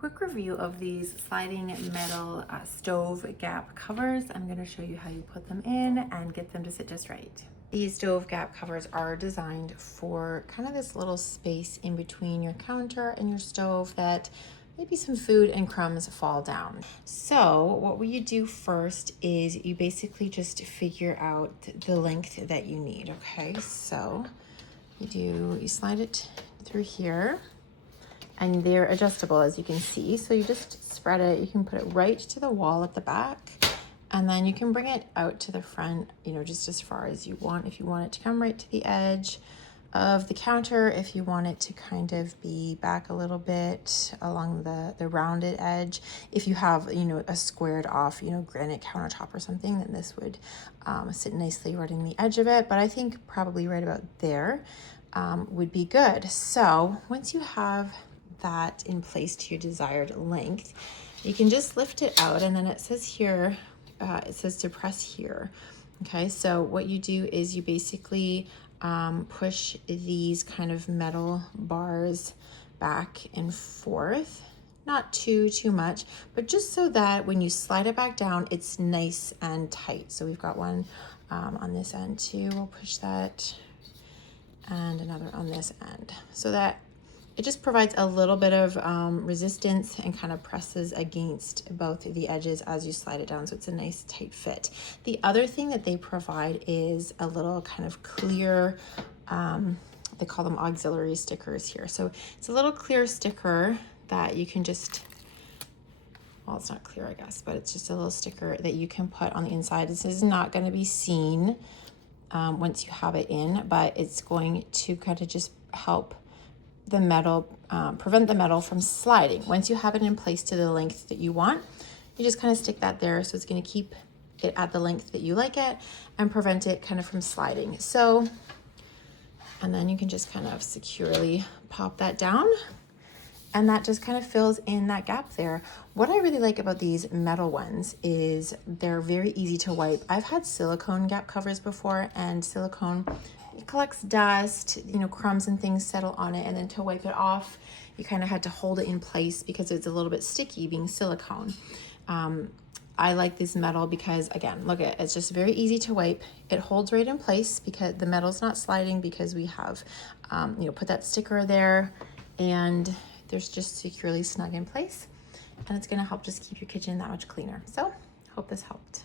quick review of these sliding metal stove gap covers. I'm going to show you how you put them in and get them to sit just right. These stove gap covers are designed for kind of this little space in between your counter and your stove that maybe some food and crumbs fall down. So what you do first is you basically just figure out the length that you need, okay? So you slide it through here, and they're adjustable, as you can see. So you just spread it, you can put it right to the wall at the back, and then you can bring it out to the front, you know, just as far as you want. If you want it to come right to the edge of the counter, if you want it to kind of be back a little bit along the rounded edge. If you have, you know, a squared off, you know, granite countertop or something, then this would sit nicely right in the edge of it. But I think probably right about there would be good. So once you have that in place to your desired length, you can just lift it out, and then it says here, it says to press here. Okay, so what you do is you basically push these kind of metal bars back and forth, not too much, but just so that when you slide it back down, it's nice and tight. So we've got one on this end too. We'll push that, and another on this end, so that it just provides a little bit of resistance and kind of presses against both the edges as you slide it down, so it's a nice tight fit. The other thing that they provide is a little kind of clear, they call them auxiliary stickers here. So it's a little clear sticker that you can just, well, it's not clear, I guess, but it's just a little sticker that you can put on the inside. This is not going to be seen once you have it in, but it's going to kind of just help the metal, prevent the metal from sliding. Once you have it in place to the length that you want, you just kind of stick that there, so it's going to keep it at the length that you like it and prevent it kind of from sliding. So, and then you can just kind of securely pop that down, and that just kind of fills in that gap there. What I really like about these metal ones is they're very easy to wipe. I've had silicone gap covers before, and silicone, it collects dust, you know, crumbs and things settle on it, and then to wipe it off, you kind of had to hold it in place because it's a little bit sticky being silicone. I like this metal because, again, look at it, it's just very easy to wipe. It holds right in place because the metal's not sliding, because we have, you know, put that sticker there, and there's just securely snug in place, and it's going to help just keep your kitchen that much cleaner. So hope this helped.